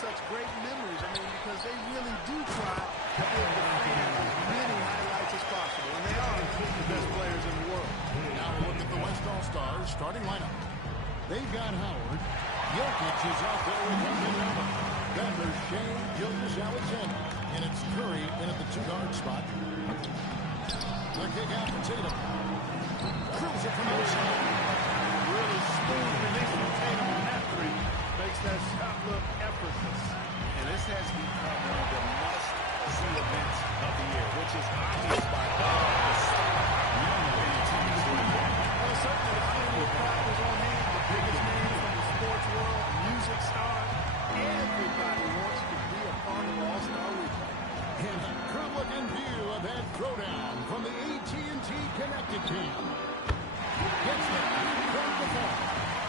such great memories. I mean, because they really do try to give the fan as many highlights as possible, and they are the best players in the world. Now we'll look at the West All-Stars starting lineup. They've got Howard. Jokic is out there with him. Then there's Shea Gilgeous-Alexander. And it's Curry in at the 2-guard spot. The kick out for Tatum. Curls it from outside. Really smooth release from Tatum on that three. Makes that shot look effortless. And this has become one of the must-see events of the year, which is obvious by all the star teams doing that. Well, certainly the Hollywood crowd is on hand. The biggest name from the sports world, music star. Everybody wants to be a part of All-Star Weekend. And a good-looking view of that throwdown from the AT&T Connected team. Gets it from the ball.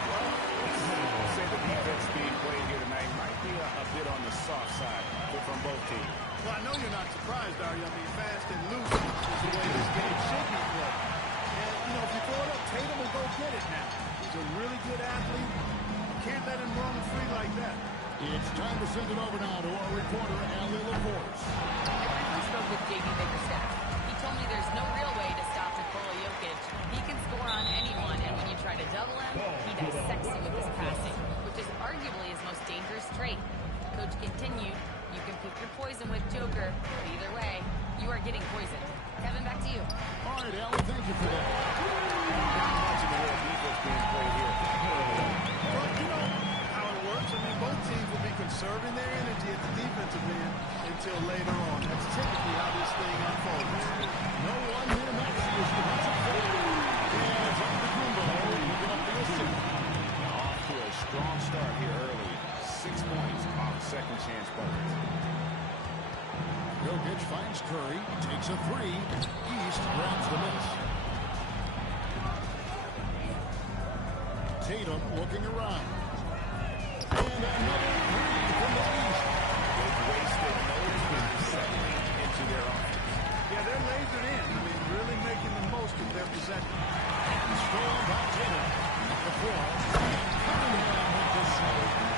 Well, let's say the defense being played here tonight might be a bit on the soft side from both teams. Well, I know you're not surprised, are you? I mean, fast and loose is the way this game should be played. And, you know, if you throw it up, Tatum will go get it now. He's a really good athlete. You can't let him roam free like that. It's time to send it over now to our reporter, Allie LaForce. I spoke with J.B. Bickerstaff. He told me there's no real way to stop Nikola Jokic. He can score on anyone, and when you try to double him, he dissects you with his passing, which is arguably his most dangerous trait. Coach continued, you can pick your poison with Joker, but either way, you are getting poisoned. Kevin, back to you. All right, Allie, thank you for that. Not much in the way of defense being played here. Well, you know how it works. I mean, both teams will be conserving their energy at the defensive end until later on. That's typically how this thing unfolds. No one near Maxey as he hits it forward. And it's up to Kumbo. Picking up the assist. Off to a strong start here early. 6 points off second chance buckets. Jokic finds Curry, takes a three. East grabs the miss. Tatum looking around. And another three from the East. They've wasted no time settling into their offense. Yeah, they're lasered in. I mean, really making the most of their possession. And stolen by Tatum. At the floor. Cunningham with the save.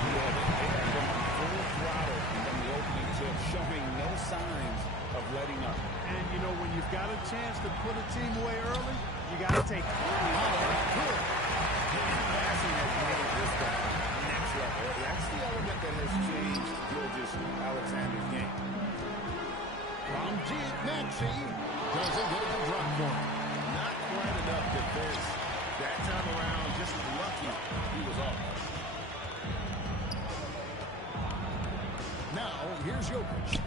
Yeah, they have been on full throttle from the opening tip, showing no signs of letting up. And, you know, when you've got a chance to put a team away early, you got to take it. Good. Passing has made this guy next level. That's the element that has changed Gilgeous-Alexander's game. From deep, Maxey doesn't get the drop point. Not quite enough defense. That time around, just lucky he was off. Now, here's Jokic.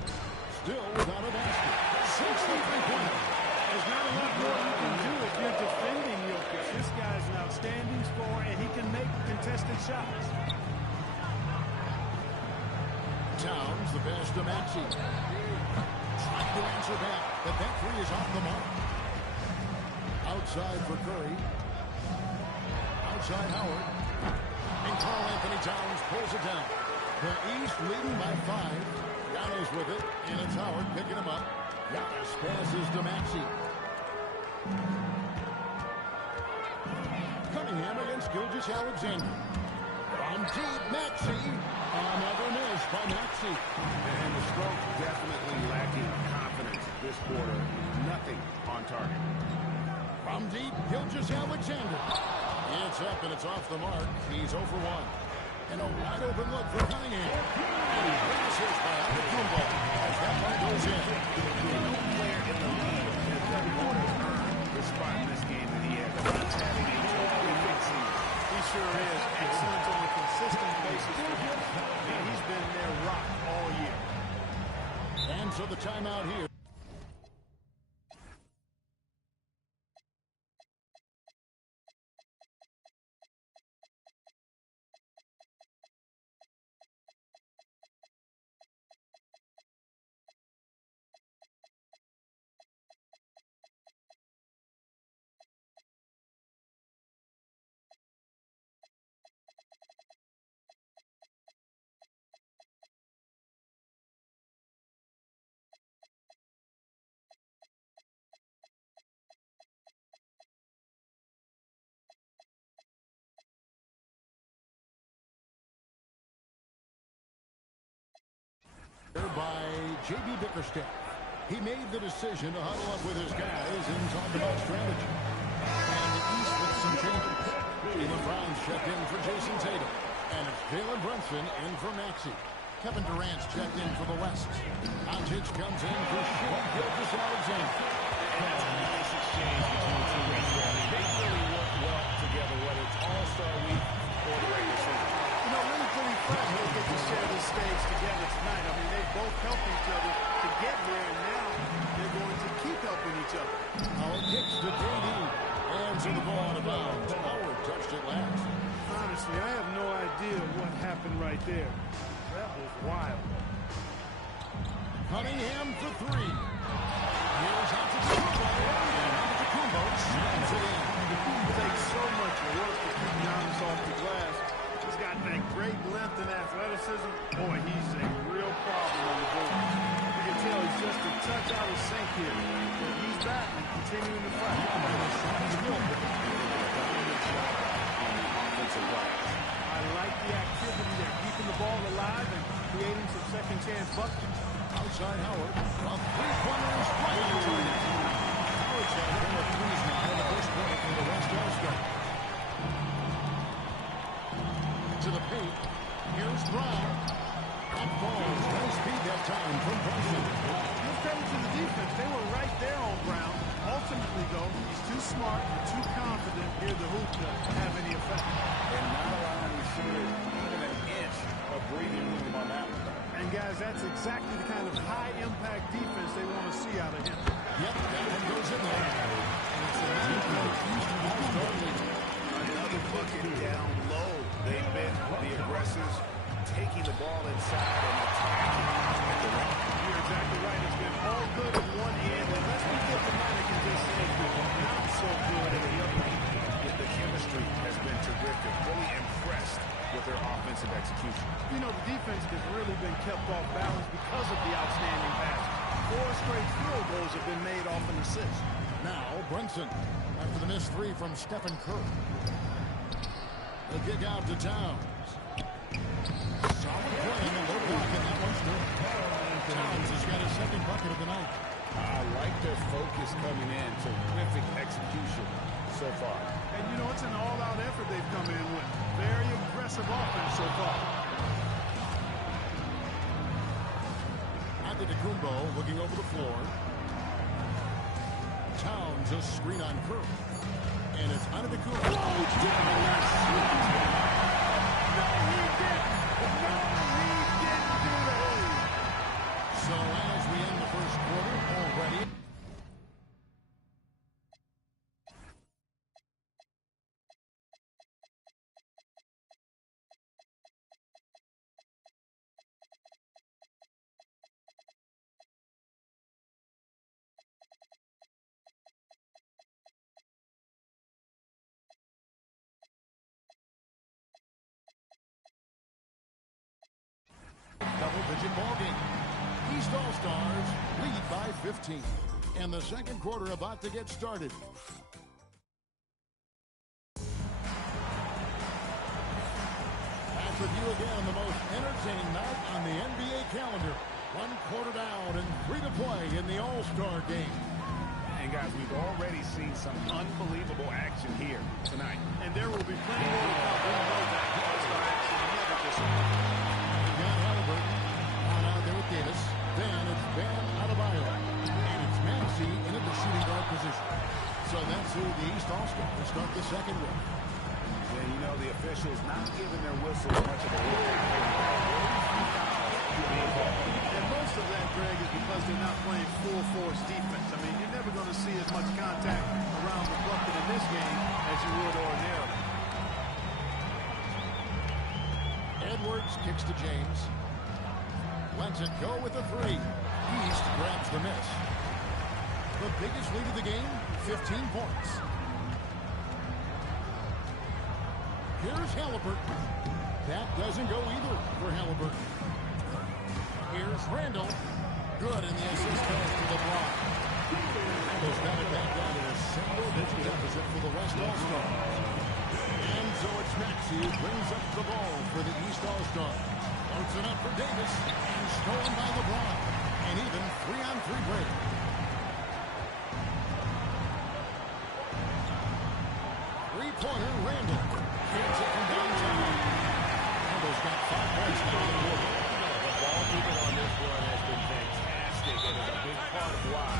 Still without a basket. 63-pointer. There's not a lot more you can do if you're defending Jokic. This guy's an outstanding scorer, and he can make contested shots. Towns, the pass to Maxey. Trying to answer back, but that three is off the mark. Outside for Curry. Outside Howard. And Karl Anthony Towns pulls it down. The East leading by 5. Giannis with it, and it's Howard picking him up. Giannis passes to Maxey. Cunningham against Gilgeous-Alexander. From deep, Maxey. Another miss by Maxey. And the stroke definitely lacking confidence this quarter. Nothing on target. From deep, Gilgeous-Alexander. It's up and it's off the mark. He's 0 for 1. And a wide open look for Cunningham. And he brings his by Kumbo as that one goes in. No player in the league has done more to earn the spot in this game than he has. He's having a totally big season. He sure is. Excellent on a consistent basis for him. And he's been their rock all year. And so the timeout here. J.B. Bickerstaff. He made the decision to huddle up with his guys and talk about strategy. And the East with some changes. Jaylen Brown's checked in for Jason Tatum. And it's Jalen Brunson in for Maxey. Kevin Durant's checked in for the West. Doncic comes in for Shea Gilgeous-Alexander. And that's a nice exchange between the two right there. I mean, they really work well together, whether it's All-Star Week or the regular season. You know, really pretty fresh they get to share this stage together tonight. I mean, they both helped each other to get here, and now they're going to keep helping each other. Howard kicks to KD. Hands in the ball out of bounds. Howard touched it last. Honestly, I have no idea what happened right there. That was wild. Cunningham for three. Here's Antetokounmpo. And Antetokounmpo slams it in. It takes so much work to keep Giannis off the glass. He's got that great length and athleticism. Boy, he's a real problem on the board. You can tell he's just a touch out of sync here. But he's back and continuing to fight. I like the activity there, keeping the ball alive and creating some second-chance buckets. Outside Howard. A three-pointer is right on target. Howard's got a pair of threes now in the first quarter for the West All-Star. To the paint. Here's Brown. That falls. No speed that time from Brunson. Give credit to the defense. They were right there on Brown. Ultimately, though, he's too smart and too confident near the hoop to have any effect. And not allowing the shooter even an inch of breathing room on that one. And, guys, that's exactly the kind of high-impact defense they want to see out of him. Yep, that one goes in there. And it's a 9-point Houston All-Star lead. Another bucket down low. They've been the aggressors, taking the ball inside and attacking at the rim. You're exactly right. It's been all good at one end, and let's be diplomatic and just say not so good at the other end. The chemistry has been terrific. Really impressed with their offensive execution. You know, the defense has really been kept off balance because of the outstanding passes. 4 straight field goals have been made off an assist. Now, Brunson, after the missed three from Stephen Curry. The kick out to Towns. Solid play in the low block, and that one's good. Towns has got his second bucket of the night. I like their focus coming in. Terrific execution so far. And, you know, it's an all-out effort they've come in with. Very aggressive offense so far. Antetokounmpo looking over the floor. Towns a screen on Curry. And it's Antetokounmpo. No, he didn't. No, he didn't do that. So as we end the first quarter already. Double-digit ball game. East All-Stars lead by 15. And the second quarter about to get started. Back with you again on the most entertaining night on the NBA calendar. 1 quarter down and 3 to play in the All-Star game. And, guys, we've already seen some unbelievable action here tonight. And there will be plenty more to come. We know that All-Star action never disappoints. On out there with Davis. Then it's Bam Adebayo. And it's Maxey in at the shooting guard position. So that's who the East All-Stars start the second with. And, you know, the officials not giving their whistles much of a look. And most of that, Greg, is because they're not playing full-force defense. I mean, you're never going to see as much contact around the bucket in this game as you would ordinarily. Edwards kicks to James. Lets it go with a three. East grabs the miss. The biggest lead of the game, 15 points. Here's Halliburton. That doesn't go either for Halliburton. Here's Randall. Good in the assist goes to LeBron. Randall's got it back down to a single-digit deficit for the West All-Stars. And so it's Maxey who brings up the ball for the East All-Stars. Floats it up for Davis and stolen by LeBron. An even 3-on-3 break. Three-pointer, Randall. Kills it from downtown. Randall's got 5 points now in the quarter. The ball movement on this run has been fantastic, and is a big part of why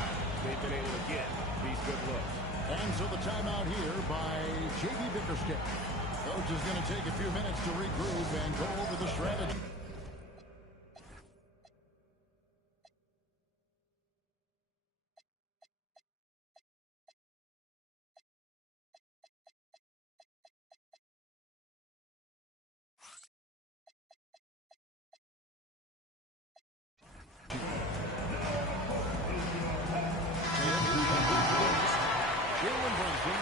they've been able to get these good looks. And so the timeout here by J.D. Bickerstaff. Coach is going to take a few minutes to regroup and go over the strategy.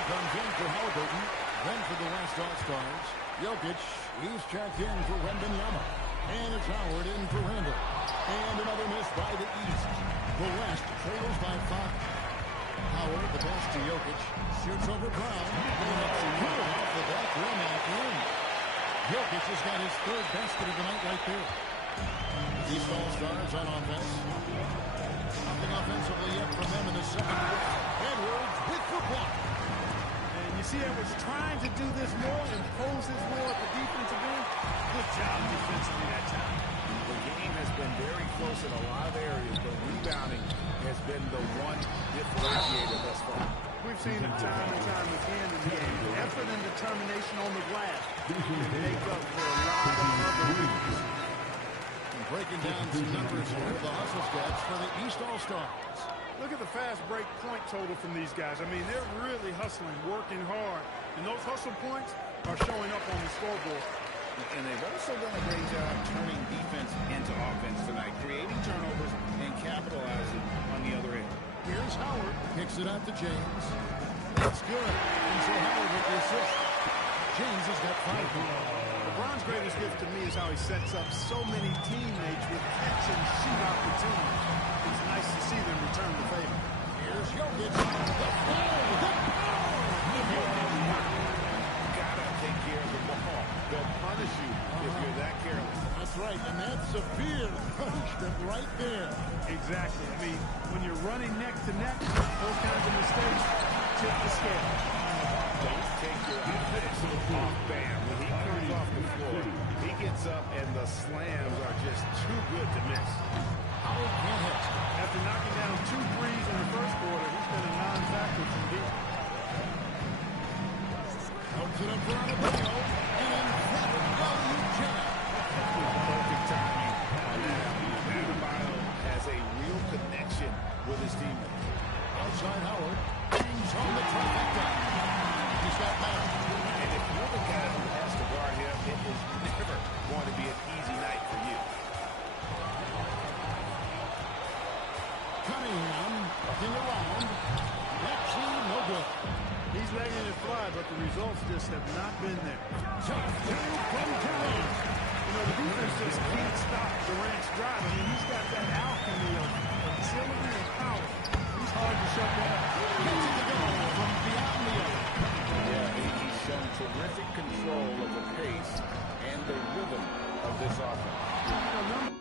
Comes in for Halliburton, then for the West All-Stars. Jokic, he's checked in for Wembanyama. And it's Howard in for Randall. And another miss by the East. The West trails by 5. Howard, the pass to Jokic, shoots over Brown. And it's good off the back rim and in. Jokic has got his 3rd basket of the night right there. East All-Stars on offense. Nothing offensively yet from them in the second quarter. Edwards with the block. You see Edwards trying to do this more, impose his will at the defensive end. Good job defensively that time. The game has been very close in a lot of areas, but rebounding has been the one differentiator thus far. We've seen it time and time again in the game. Effort and determination on the glass can make up for a lot of other reasons. And breaking down some numbers here, the hustle stats for the East All-Stars. Look at the fast break point total from these guys. I mean, they're really hustling, working hard. And those hustle points are showing up on the scoreboard. And they've also done a great job turning defense into offense tonight, creating turnovers and capitalizing on the other end. Here's Howard. Kicks it out to James. That's good. And so Howard with the assist. James has got 5 points. LeBron's greatest gift to me is how he sets up so many teammates with catch-and-shoot opportunities. It's nice to see them return the favor. Here's Jokic. The Gotta take care of the ball. They'll punish you if you're that careless. That's right, and that's severe punishment right there. Exactly. I mean, when you're running neck to neck, those kinds of mistakes tip the scale. Don't take your eyes off Bam. When he comes off the floor, he gets up and the slams are just too good to miss. Howard can't hit. After knocking down 2 threes in the first quarter, he's been a non-factor from deep. Helps it up for Adebayo. And incredible jam. Perfect timing on that. Adebayo has a real connection with his teammates. Outside Howard. James on the trifecta. He's got that. And if you're the guy who has to guard him, it is never going to be an easy night for you. Cunningham looking around. Actually, no good. He's letting it fly, but the results just have not been there. Tough two from Durant. You know, the defense just can't stop Durant's drive. I mean, he's got that alchemy of agility and power. He's hard to shut down. Gets it to go from beyond the arc. Yeah, he's shown terrific control of the pace and the rhythm of this offense.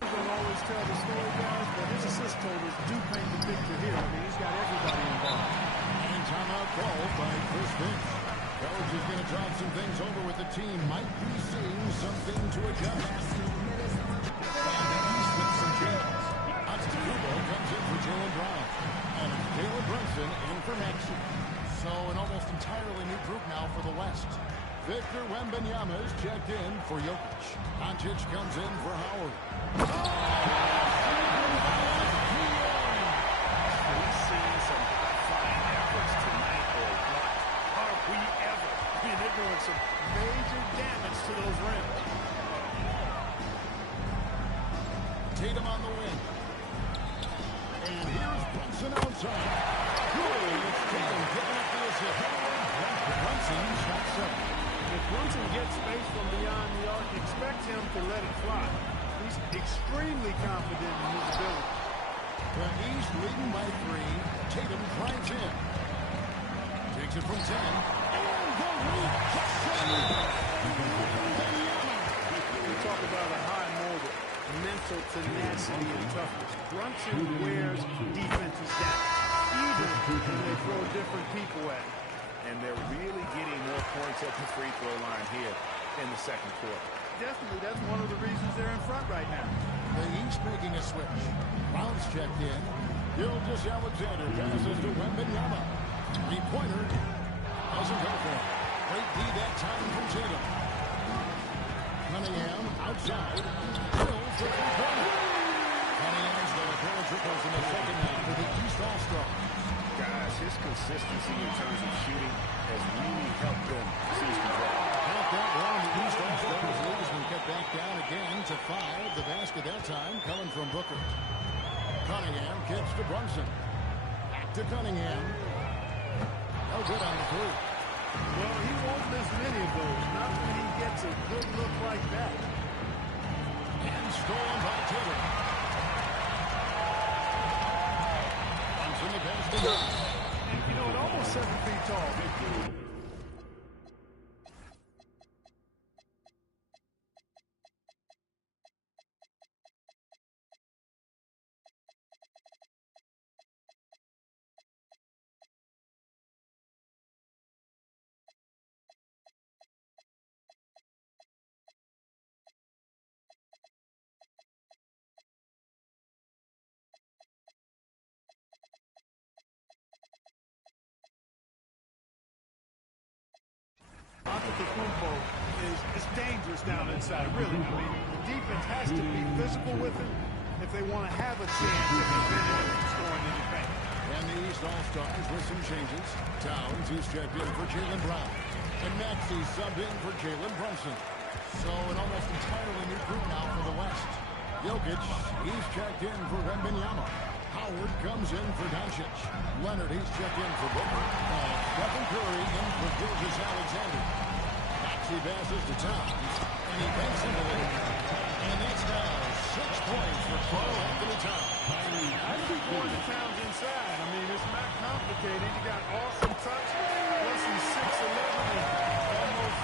Don't always tell the story, guys, but his assist totals do paint the picture here. I mean, he's got everybody involved. And timeout called by Chris Finch. Coach is going to talk some things over with the team. Might be seeing something to adjust. And the East with some changes. Antetokounmpo comes in for Jaylen Brown. And it's Jalen Brunson in for Maxey. So an almost entirely new group now for the West. Victor Wembanyama is checked in for Jokic. Doncic comes in for Howard. We've seen some high-flying efforts tonight, or what? Are we ever? I mean, they're doing some major damage to those rims. Tatum on the wing. And here's Brunson outside. Good. It's Tatum picking up the assist. Brunson shot 7. If Brunson gets space from beyond the arc, expect him to let it fly. He's extremely confident in his ability. The East leading by 3. Tatum drives in. Takes it from 10. And the lead. We talk about a high motor, mental tenacity and toughness. Brunson wears defenses down, even when they throw different people at him. And they're really getting more points at the free throw line here in the second quarter. Definitely, that's one of the reasons they're in front right now. The East making a switch. Brown's checked in. Gilgeous Alexander passes to Wembanyama. Three-pointer. Doesn't go for it. Great D that time from Tatum. Cunningham outside. Drills for three-pointer. Cunningham's got a pair of triples in the second half for the East All-Star. Guys, his consistency in terms of shooting has really helped them seize control. Count that one. The East All-Stars lead has been cut back down again to 5. The basket that time coming from Booker. Cunningham kicks to Brunson. Back to Cunningham. No good on the three. Well, he won't miss many of those, not when he gets a good look like that. And stolen by Tatum. Brunson the pass to Young. And, you know, at almost 7 feet tall. Antetokounmpo is dangerous down inside, really. I mean, the defense has to be physical with him if they want to have a chance of preventing him from scoring anything. And the East All-Stars with some changes. Towns, he's checked in for Jaylen Brown. And Maxey subbed in for Jalen Brunson. So an almost entirely new group now for the West. Jokic, he's checked in for Wembanyama. Howard comes in for Doncic. Leonard, he's checked in for Booker. Stephen Curry in for Gilgeous Alexander. Maxey passes to Towns, and he banks into it. And that's now 6 points for Karl Anthony Towns. I keep going to Towns inside. I mean, it's not complicated. You got awesome touch, plus he's 6'11" and almost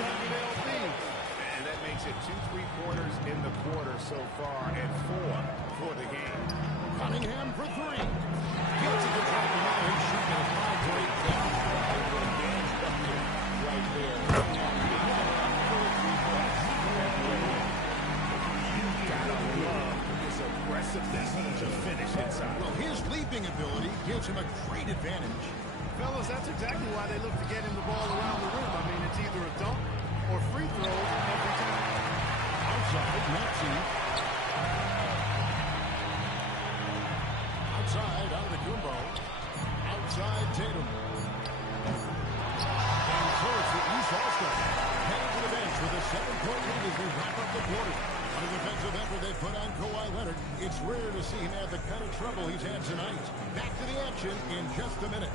300 lb. And that makes it 2 3-pointers in the quarter so far and 4 for the game. Cunningham for 3. Gets it to drop the line. He's shooting a 5-point down. Right there. Gotta love his aggressiveness to finish inside. Well, his leaping ability gives him a great advantage. Fellas, that's exactly why they look to get him the ball around the rim. I mean, it's either a dunk or free throws every time. Outside, Maxey. Outside, Antetokounmpo. Outside, Tatum. And so it's the East All-Star. Heading to the bench with a 7-point lead as we wrap up the quarter. On a defensive effort they put on Kawhi Leonard. It's rare to see him have the kind of trouble he's had tonight. Back to the action in just a minute.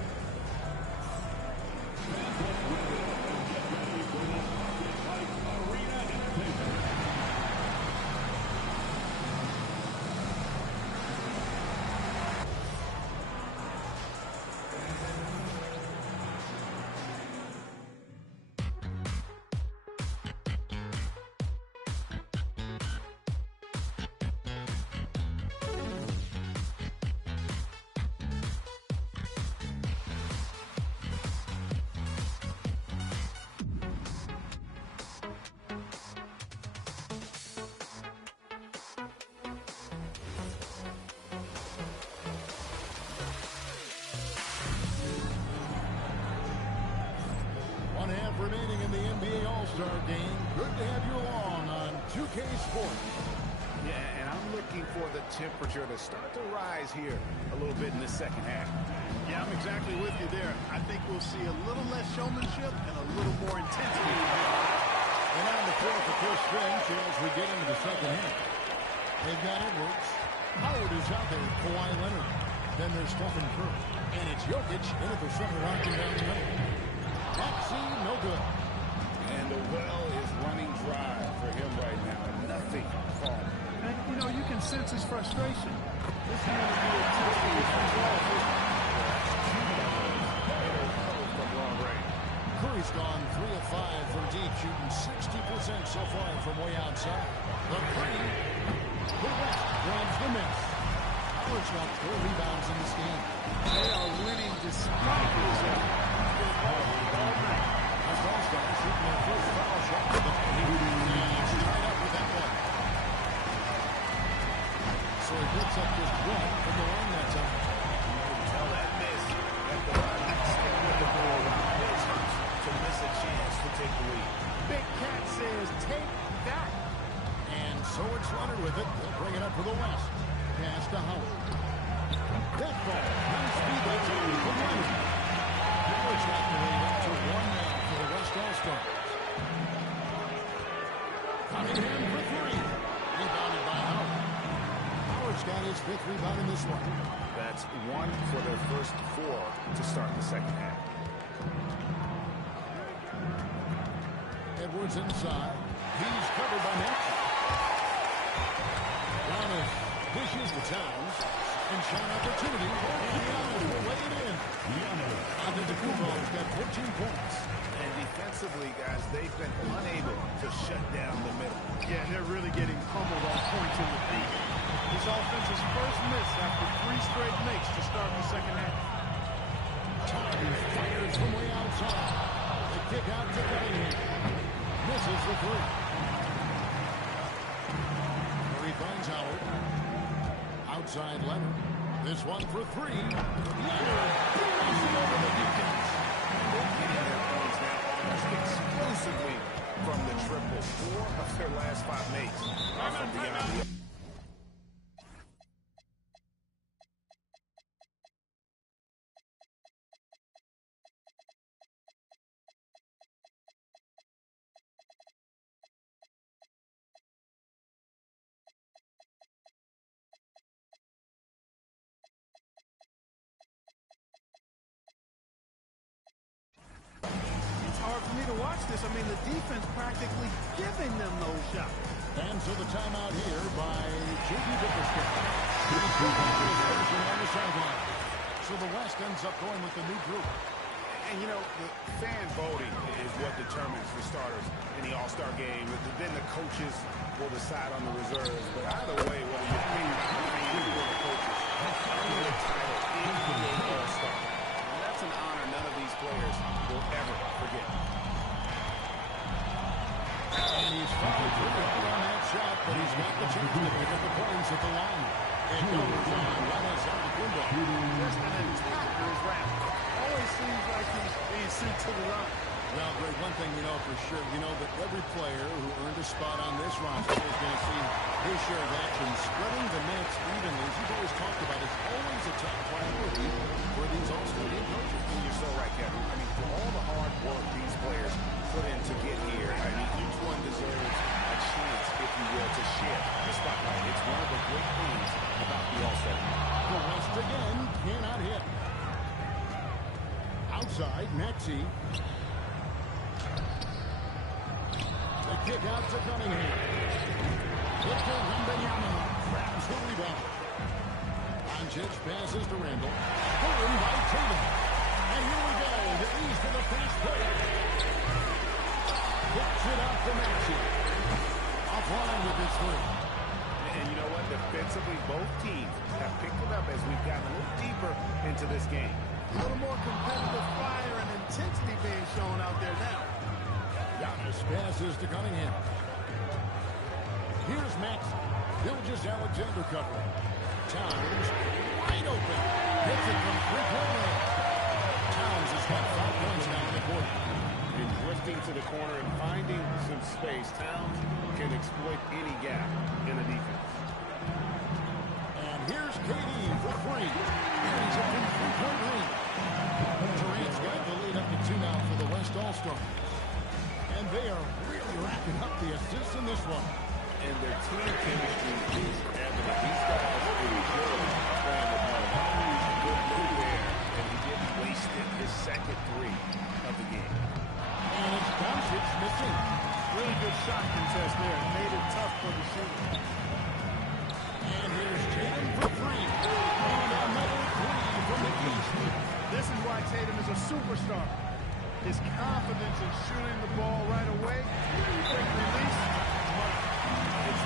Remaining in the NBA All-Star game. Good to have you along on 2K Sports. Yeah, and I'm looking for the temperature to start to rise here a little bit in the second half. Yeah, I'm exactly with you there. I think we'll see a little less showmanship and a little more intensity. And on the floor for Chris Finch as we get into the second half. They've got Edwards. Howard is out there with Kawhi Leonard. Then there's Stephen Curry. And it's Jokic in at the center, rocking down the middle. Maxey, no good. And the well is running dry for him right now. Nothing falling. frustration. This is going to be a test of his resolve. From long range. Curry's gone 3 of 5 from deep, shooting 60% so far from way outside. The three. The West grabs the miss. Howard's got 4 rebounds in this game. They are winning despite themselves. As Allstar shooting their first foul shot of the game. He's tied up with that one. So he picks up just 1 from the line that time. You can tell that miss at the line. Step with the ball around his hips to miss a chance to take the lead. Big Cat says, take that. And so it's Leonard with it. They'll bring it up for the West. Pass to Howard. That ball. Nice speed by Terry from Leonard. Howard's got the lead up to 1 now for the West All-Stars. Cunningham for 3. Rebounded by Howard. Howard's got his 5th rebound in this one. That's 1 for their first 4 to start the second half. Edwards inside. He's covered by Maxey. Giannis pushes the Towns. And shot opportunity. And Giannis will lay it in. Antetokounmpo's got 14 points. And defensively, guys, they've been unable to shut down the middle. Yeah, and they're really getting pummeled on points in the paint. This offense's first miss after 3 straight makes to start the second half. Towns fires from way outside. The kick out to Cunningham. Misses the 3. Murray finds Howard. Outside Leonard. This one for 3. Leonard bouncing over the defense. They're getting their points now almost exclusively from the triple. 4 of their last 5 makes are from beyond the... It's hard for me to watch this. I mean, the defense practically giving them those shots. And so the timeout here by J.D. Bickerstaff. He's on the sideline. So the West ends up going with the new group. And, you know, the fan voting is what determines the starters in the All-Star game. Then the coaches will decide on the reserves. But either way, whether you're favorite fans or the coaches, earning the title NBA All-Star. And that's an honor none of these players will ever forget. And he's fouled on that shot, but he's got the chance to pick up the points at the line. It goes on Giannis Antetokounmpo. Just an attacker's rap. Always seems like he's being sent to the line. Well, Greg, one thing we know for sure, you know that every player who earned a spot on this roster is going to see his share of action. Spreading the nets evenly, as you've always talked about, is always a top priority for these All-Star game coaches. And you're so right, Kevin. I mean, for all the hard work these players put in to get here, I mean, each one deserves a chance, if you will, to share the spotlight. It's one of the great things about the All-Star game. The West again cannot hit. Outside, Maxey. The kick out to Cunningham. Victor Wembanyama grabs the rebound. Doncic passes to Randall. Pulling by Tatum. And here we go. The ease to the fast break. Kicks it out to Maxey. Offline with his 3. And you know what? Defensively, both teams have picked it up as we've gotten a little deeper into this game. A little more competitive fire and intensity being shown out there now. Giannis passes to Cunningham. Here's Maxey. Gilgeous-Alexander covering. Towns wide open. Hits it from 3-point range. Towns has got 5 points now in the quarter. And drifting to the corner and finding some space, Towns can exploit any gap in the defense. And here's KD for 3. He's it from 3-point range. Durant's got the lead up to 2 now for the West All-Stars. And they are really racking up the assists in this one. And their team chemistry is evident. These guys enjoy playing with one another. Good move there, and he didn't waste it. His second 3 of the game. And it's Doncic missing. Really good shot contest there. Made it tough for the shooter. And here's Tatum for three. And another three from the east. This is why Tatum is a superstar. His confidence in shooting the ball right away, quick release, it's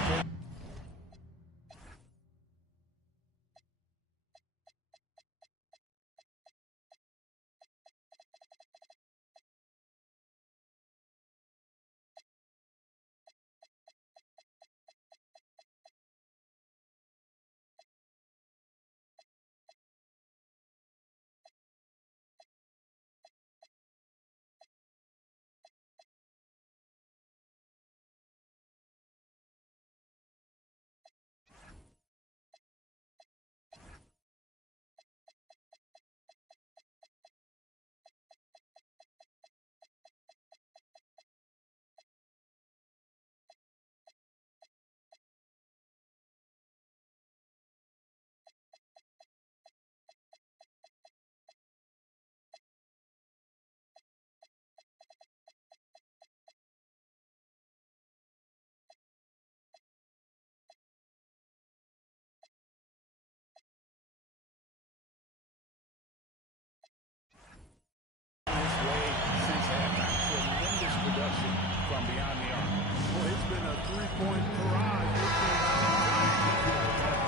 from beyond the arc. Well, it's been a three-point barrage.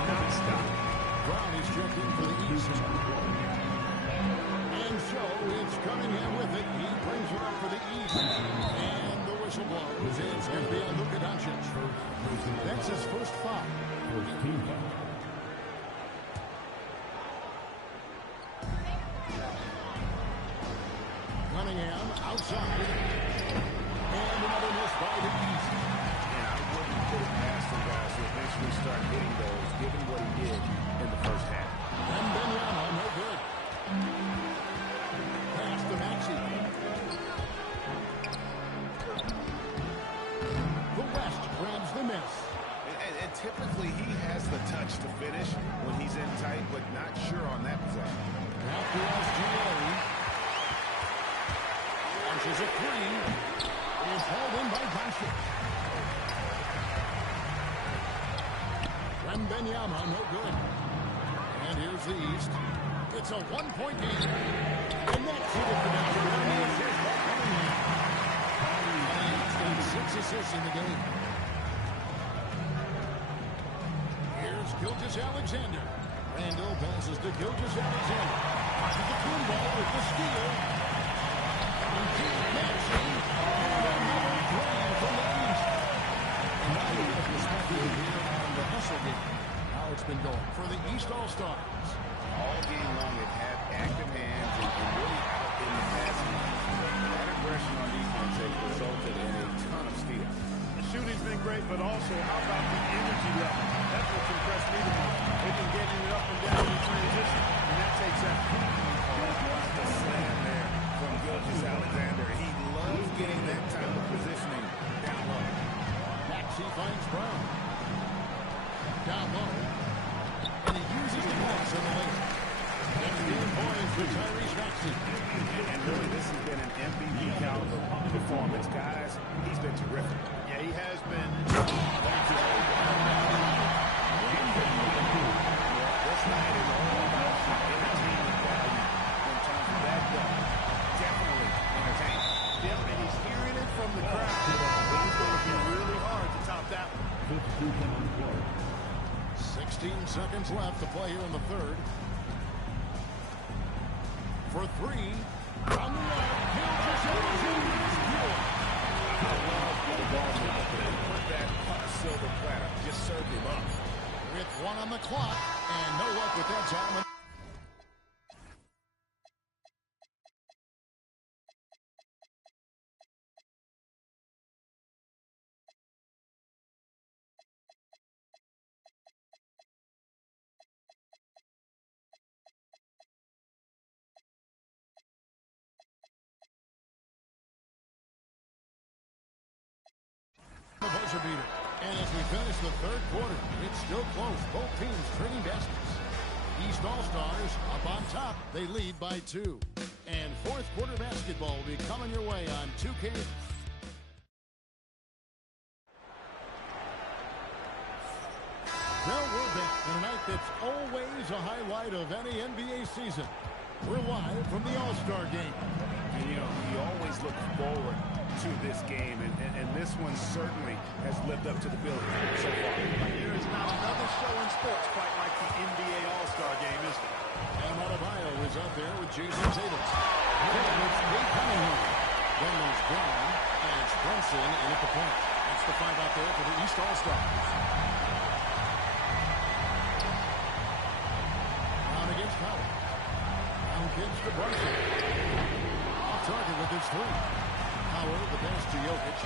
Not stop. Brown is checked in for the East. And so it's Cunningham with it. He brings it up for the East. And the whistle blows. It's going to be on Luka Doncic. That's his first foul. Cunningham outside. And another miss by the East. And I wouldn't put it past him, guys, to eventually start hitting those, given what he did in the first half. And Benyama, no good. Pass to Maxey. The West grabs the miss. And typically he has the touch to finish when he's in tight, but not sure on that possession. After SGA. Launches a three. Is held in by Doncic. Wembanyama, no good. And here's the East. It's a one-point game. And that's it for the East and 6 assists in the game. Here's Gilgeous-Alexander. Randall passes to Gilgeous-Alexander. Passes the clean ball with the steal. Maxey. Another three from the East. And now you get a perspective here on the hustle game. How it's been going for the East All-Stars. All game long, it had active hands and really out in the passing. That aggression on defense has resulted in a ton of steals. The shooting's been great, but also how about the energy level? That's what's impressed me the most. They can get it up and down in transition, and that takes effort. The slam there from Gilgeous-Alexander. He loves getting that type of positioning down low. Maxey finds Brown. Down low. And he uses the pass in the lane. Next game points for Tyrese Maxey. And really, this has been an MVP caliber performance. Guys, he's been terrific. Yeah, he has been. This night is all about some entertainment value in terms of that dunk. Definitely entertaining. Yep, and he's hearing it from the crowd. It's going to be really hard to top that one. 16 seconds left to play here in the third. For three. On the right. Gilgeous-Alexander is good. I love the ball out there. Put that silver platter. Just serve him up. With one on the clock. And no luck with that time. The buzzer beater. And as we finish the third quarter, it's still close. Both teams trading baskets. East All-Stars up on top. They lead by 2. And fourth quarter basketball will be coming your way on 2K. Well, we're back. It's always a highlight of any NBA season. We're live from the All-Star game. And, you know, you always look forward to this game, and this one certainly has lived up to the billing so far. There is not another show in sports quite like the NBA All-Star game, is there? And Adebayo is out there with Jason Tatum. Then it's Cade Cunningham. Then there's Brown, and it's Brunson in at the point. That's the five out there for the East All-Stars. Brown against Howard. Brown kicks to Brunson. Off target with his three. Howard, the pass to Jokic.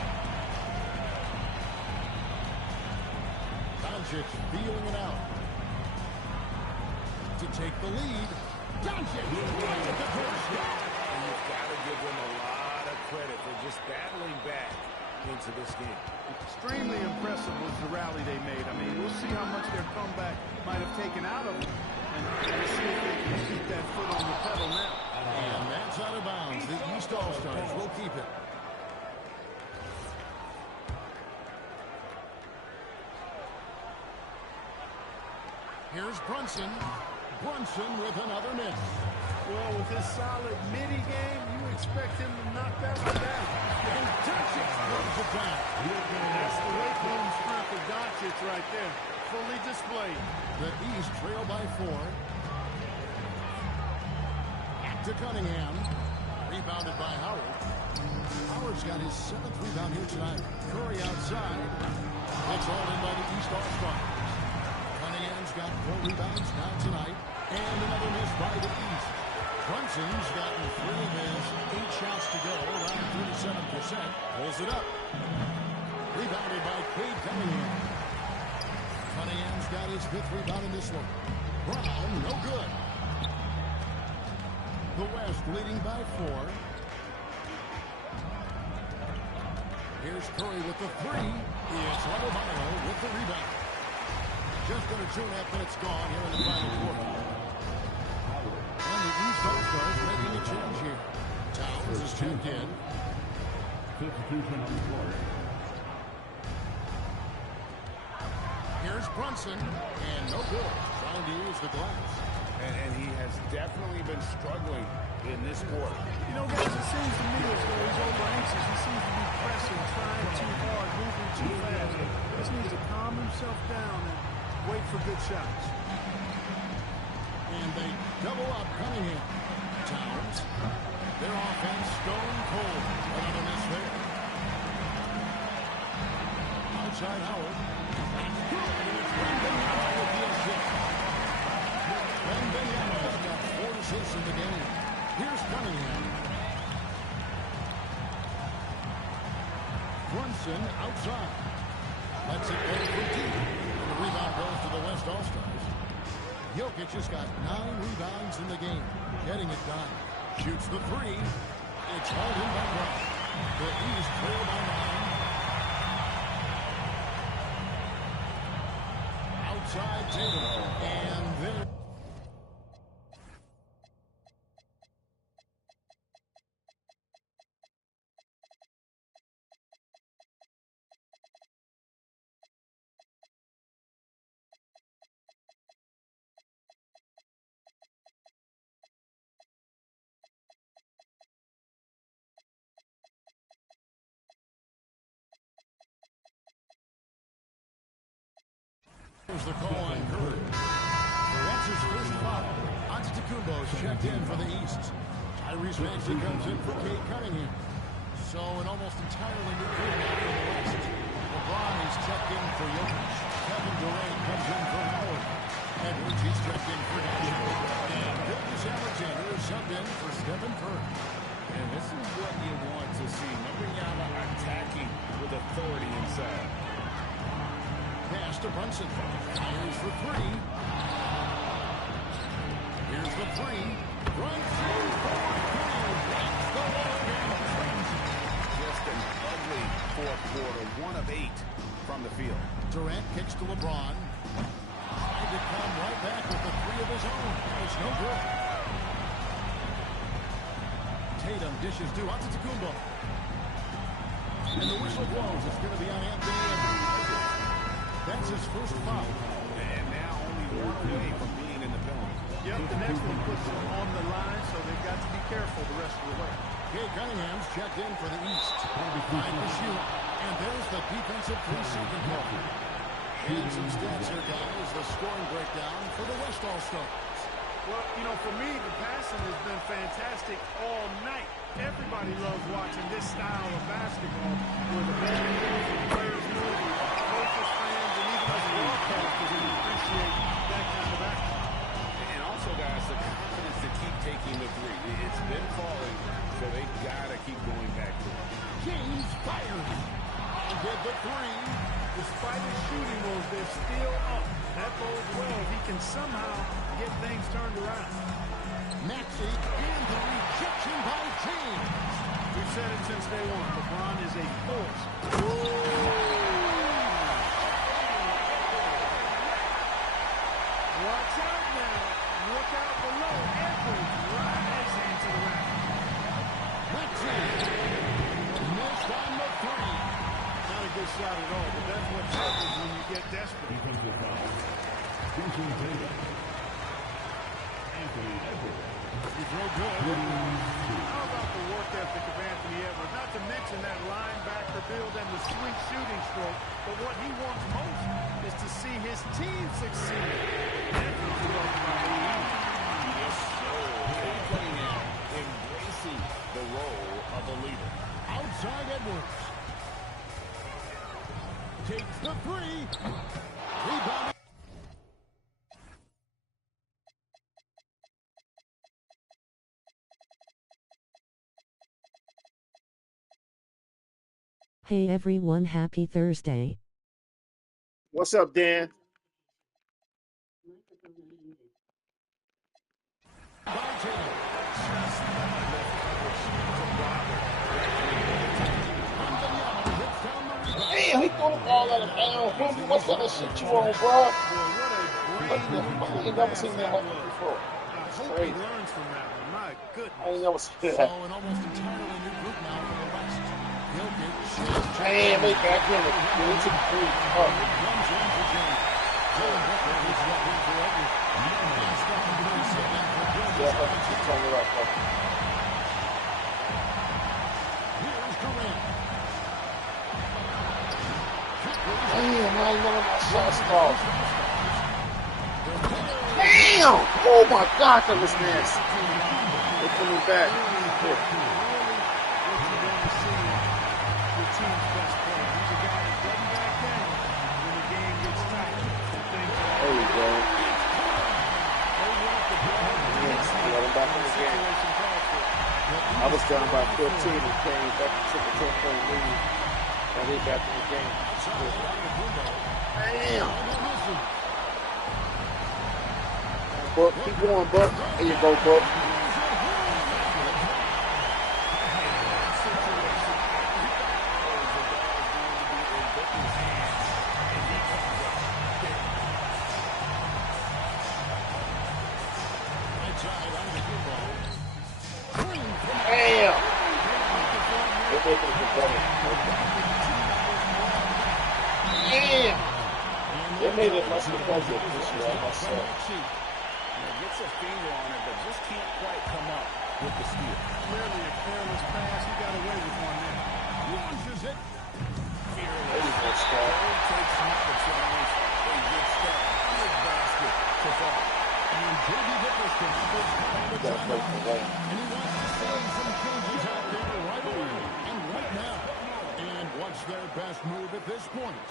Doncic feeling it out. To take the lead. Doncic right at the doorstep. And you've got to give them a lot of credit for just battling back into this game. Extremely impressive was the rally they made. I mean, we'll see how much their comeback might have taken out of them. And we'll see if they can keep that foot on the pedal now. And that's out of bounds. The East All-Stars will keep it. Here's Brunson. Brunson with another miss. Well, with his solid midi game, you expect him to knock that one down. And Doncic throws it down. That's the weight room strength of Doncic right there. Fully displayed. The East trail by 4. Back to Cunningham. Rebounded by Howard. Howard's got his 7th rebound here tonight. Curry outside. It's all in by the East All-Stars. Cunningham's got 4 rebounds now tonight. And another miss by the East. Brunson's gotten 3 of his 8 shots to go, around 37%. Pulls it up. Rebounded by Cade Cunningham. Cunningham's got his 5th rebound in this one. Brown, no good. The West leading by 4. Here's Curry with the 3. It's Adebayo with the rebound. Just under 2.5 minutes gone here in the final quarter. And the East All-Stars making a change here. Towns is checked in. Substitution on the floor. Here's Brunson, and no good. Trying to use the glass. And he has definitely been struggling in this quarter. You know, guys, it seems to me as though he's over anxious. He seems to be pressing, trying too hard, moving too fast. He just needs to calm himself down and wait for good shots. And they double up Cunningham. Towns. Their offense stone cold. Another miss there. Outside Howard. That's good. It's Wembanyama with the assist. Wembanyama's got 4 assists in the game. Here's Cunningham. Brunson outside. Lets it go for deep. And the rebound goes to the West All-Stars. Jokic has got 9 rebounds in the game. Getting it done. Shoots the 3. It's hauled in by Brown. The East trail by 9. Outside Tatum. And then... Here's the call on Curry. That's his first foul. Antetokounmpo's checked in for the East. Tyrese Maxey comes in for Cade Cunningham. So an almost entirely new crew now for the West. LeBron is checked in for Jokic. Kevin Durant comes in for Howard. Edwards, he's checked in for Doncic. And Gilgeous-Alexander is subbed in for Stephen Curry. And this is what you want to see. Wembanyama attacking with authority inside. Pass to Brunson. Fires for 3. Here's the 3. Brunson for 3. That's the ball game. Just an ugly fourth quarter. 1 of 8 from the field. Durant kicks to LeBron. Tried to come right back with the 3 of his own. It's no good. Tatum dishes to Antetokounmpo. And the whistle blows. It's going to be on Anthony Edwards. That's his first foul. And now only far away from being in the penalty. Yep, the next one puts them on the line, so they've got to be careful the rest of the way. Jay Cunningham's checked in for the East. Trying to shoot. And there's the defensive 3-second call. And some stats here, guys. The scoring breakdown for the West All-Stars. Well, you know, for me, the passing has been fantastic all night. Everybody loves watching this style of basketball where the ball moves, the players move, coaches, fans, and even us broadcasters really appreciate that kind of action. And also, guys, the confidence to keep taking the three. It's been falling, so they've got to keep going back to it. James fired. And did the three. Despite his shooting woes, they're still up. That bodes well if he can somehow get things turned around. Maxey and the rejection by James. We've said it since day one. LeBron is a force. Watch out now. Look out below. Edwards rising to the rack. Maxey missed on the three. Not a good shot at all, but that's what happens when you get desperate. Defensive foul. Jason Tatum. Anthony Edwards. He threw good. How about the work ethic of Anthony Edwards? Not to mention that linebacker build and the sweet shooting stroke. But what he wants most is to see his team succeed. Edwards was by Yes, sir. He's playing now, embracing the role of a leader. Outside Edwards. Takes the three. Rebound. Hey everyone, happy Thursday. What's up, Dan? Damn, he threw the ball out of bounds. What kind of shit you on, bro? I ain't never seen that happen before. It's crazy. learns from that one. My goodness. I ain't never seen So that. an almost entirely new group now for the West. Damn, they back in it. He took the three. Oh. Runs in for James. Yeah, he's turning it up. Here's Durant. Damn, I ain't never my shots off. Damn! Oh my God, that was nasty. They're coming back. Yeah. There you go. Yes, let him back in the game. I was down by 15 and came back and took a 10-point lead. Now they back in the game. Damn. Buck, keep going, Buck. There you go, Buck. Damn. They're making it better. Damn. They made it much competitive this year, I must say. Gets a finger on it, but just can't quite come up with the steal. Clearly a careless pass. He got away with one there. Launches it. There you go, Scott. Takes another challenge. A good start. Good basket to fall. And J.B. Dickerson is You gotta play for that. and he wants to see some changes out there right away and right now. And what's their best move at this point?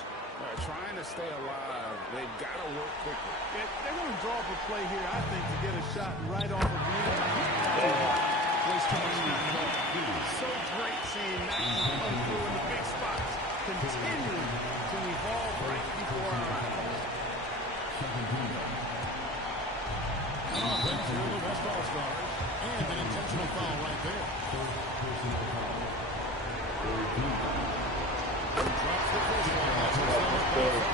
Trying to stay alive. They've got to work quickly. They're going to draw up a play here, I think, to get a shot right off of the Waste too much time. So great seeing Maxey come through in the big spots, continuing to evolve right before our eyes. Offense here, the West All-Stars. And an intentional foul right there. Drops the first one. That's That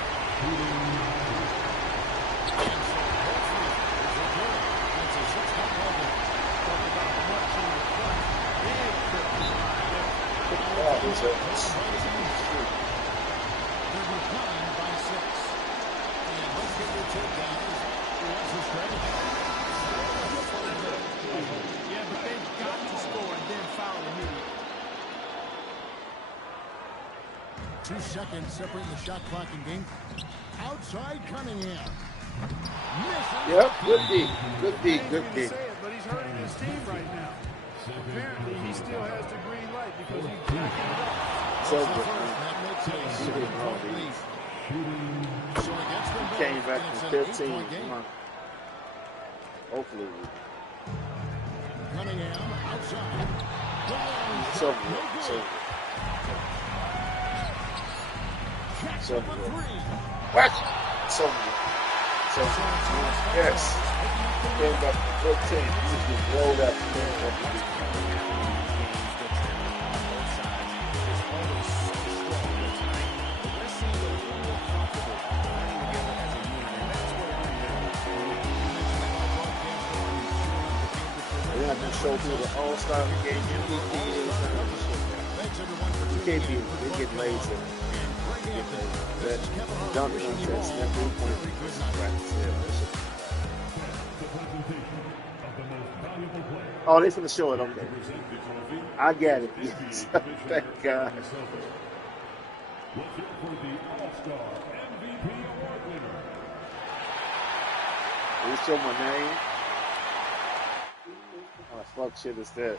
was good. That's a 6-point ball game. Talk about much in the clutch. Big trip to the line there. That is it. They're behind by 6. And let's get your take, guys. That's the stretch. Yeah, but they've got to score and then foul immediately. 2 seconds separating the shot clock and game. Outside Cunningham. Yep, good D. Good D, good D. Say it, but he's hurting his team right now. Apparently, he still has the green light because he's jacking it up. So That good. makes it a He didn't know 7-point lead. these. So against them He came both, back it's from an 15. 8-point game. Come on. Hopefully. Cunningham outside. It's over with. It's over with. It's over with. Watch it. It's over with. It's over with. Yes. Came back from 15. He just rolled out from there. We're not going to show through the All-Star game. You can't be, they get lazy. That dunk contest, that 3-point practice there. Oh, they finna show it, okay. I got it. Yes. Thank God. They show my name. Oh, fuck shit is that?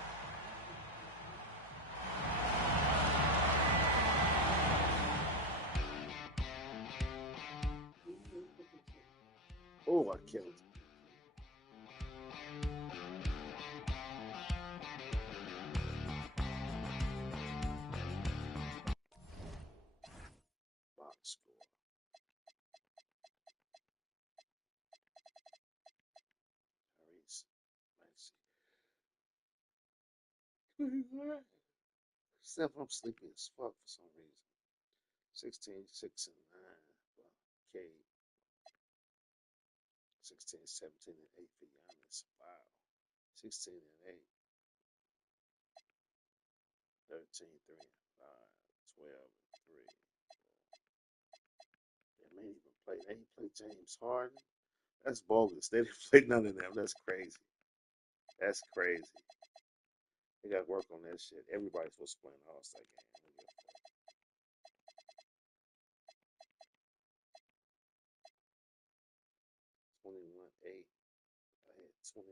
Oh, I killed it. Box score. Harry's. Nice. Steph, I'm sleepy as fuck for some reason. 16, 6, and 9. Well, K. 16, 17, and 8 for Giannis. Wow. 16 and 8. 13, 3, and 5. 12, and 3. They may even play. They ain't play James Harden. That's bogus. They didn't play none of them. That's crazy. That's crazy. They got to work on that shit. Everybody's supposed to play an All-Star game. 21, 8. I had 21,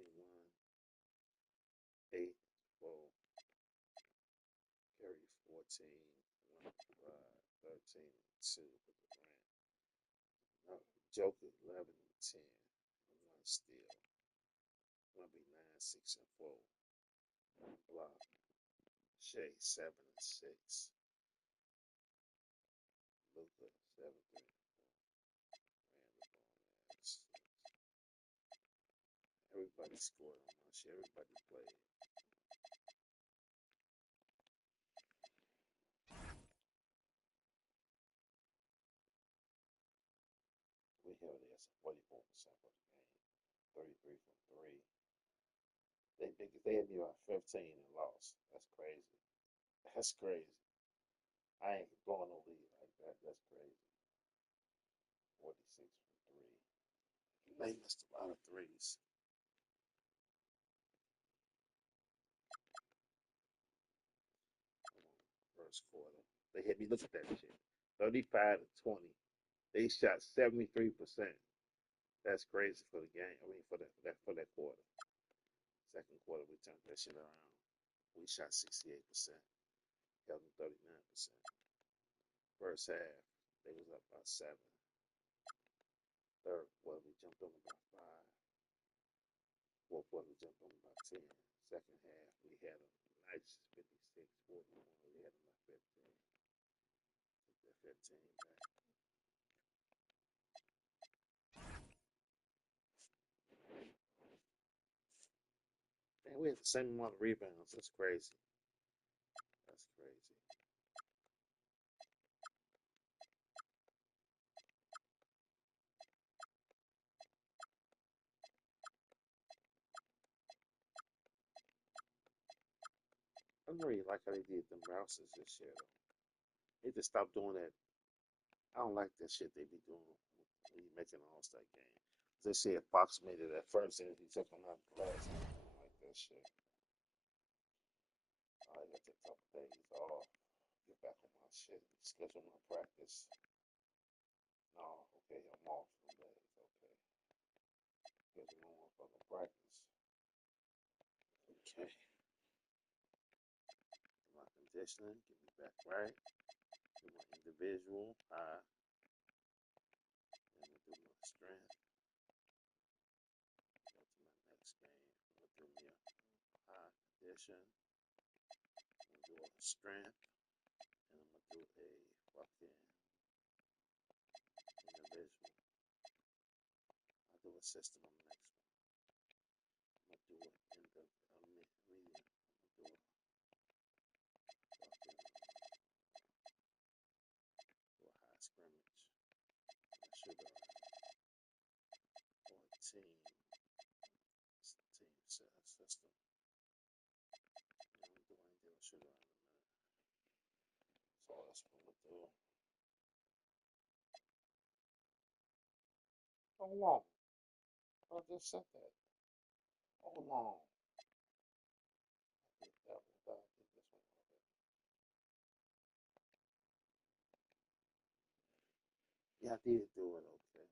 8, 4. Carry 14, 1, 5, 13, 2 for the win. No, Joker 11 and 10. 1 steal. Gonna be 9, 6, and 4. 1 block. Shea 7 and 6. Luka 7, 3, and 4. Everybody scored on my shit. Everybody played. We held it as a 44% for the game. 33 from 3. They had me about 15 and lost. That's crazy. That's crazy. I ain't blowing no lead like that. That's crazy. 46 from 3. They missed a lot of threes. First quarter. They had me look at that shit. 35 to 20. They shot 73%. That's crazy for the game. I mean, for that quarter. Second quarter, we turned that shit around. We shot 68%. Held them 39%. First half, they was up by 7. Third quarter, we jumped on about 5. Fourth quarter, we jumped on about 10. Second half, we had a nice 56, 41. We had them at 15. Took that 15 back. Man, we had the same amount of rebounds. That's crazy. That's crazy. I don't really like how they did them Rouses this year, though. They just stopped doing that. I don't like that shit they be doing when you make an All-Star game. They said Fox made it at first, and he took him out the last game. I don't like that shit. I got to take a couple days off. Get back on my shit. Schedule my practice. No, okay, I'm off some days. Okay. Schedule my motherfucking practice. Okay. My conditioning, get me back right. Do my individual, high. And I'm gonna do my strength. Go to my next game. I'm gonna do me a high condition. I'm gonna do a strength. And I'm gonna do a fucking individual. I'll do a system on the next one. I'm gonna do it in the medium. I'm gonna do a fucking do a high scrimmage. I should have or a team. It's the team system. I'm doing anything I should have in a minute. So that's what I'm gonna do. How long? I just said that. How long? I did that one. I did this one already. Yeah, I did do it. Okay.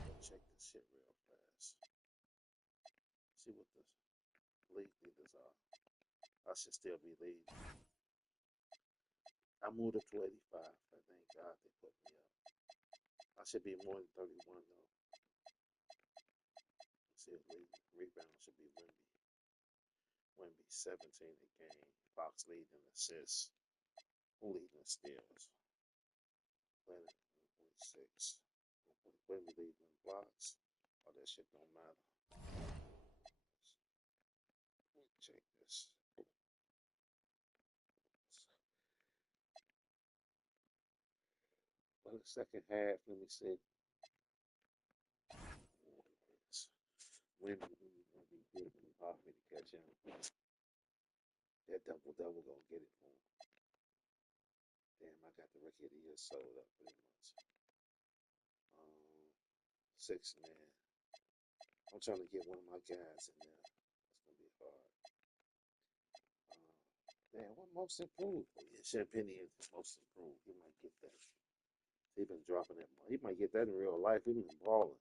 Go check this shit real fast. See what the league leaders are. I should still be leading. I moved up to 85. Thank God they put me up. I should be more than 31 though. Let's see, rebound should be Wemby. Wemby 17 a game. Fox leading assists. Who leading steals? Leonard 1.6. Wemby leading blocks. Oh, that shit don't matter. Let me check this. For the second half, let me see. Wemby good. Hard for me to catch him. That double gonna get it for him. Damn, I got the rookie of the year sold up pretty much. 6 man. I'm trying to get one of my guys in there. That's gonna be hard. Damn, what most improved? Oh, yeah, Champagne is most improved. He might get that. He been dropping that. He might get that in real life. He been balling.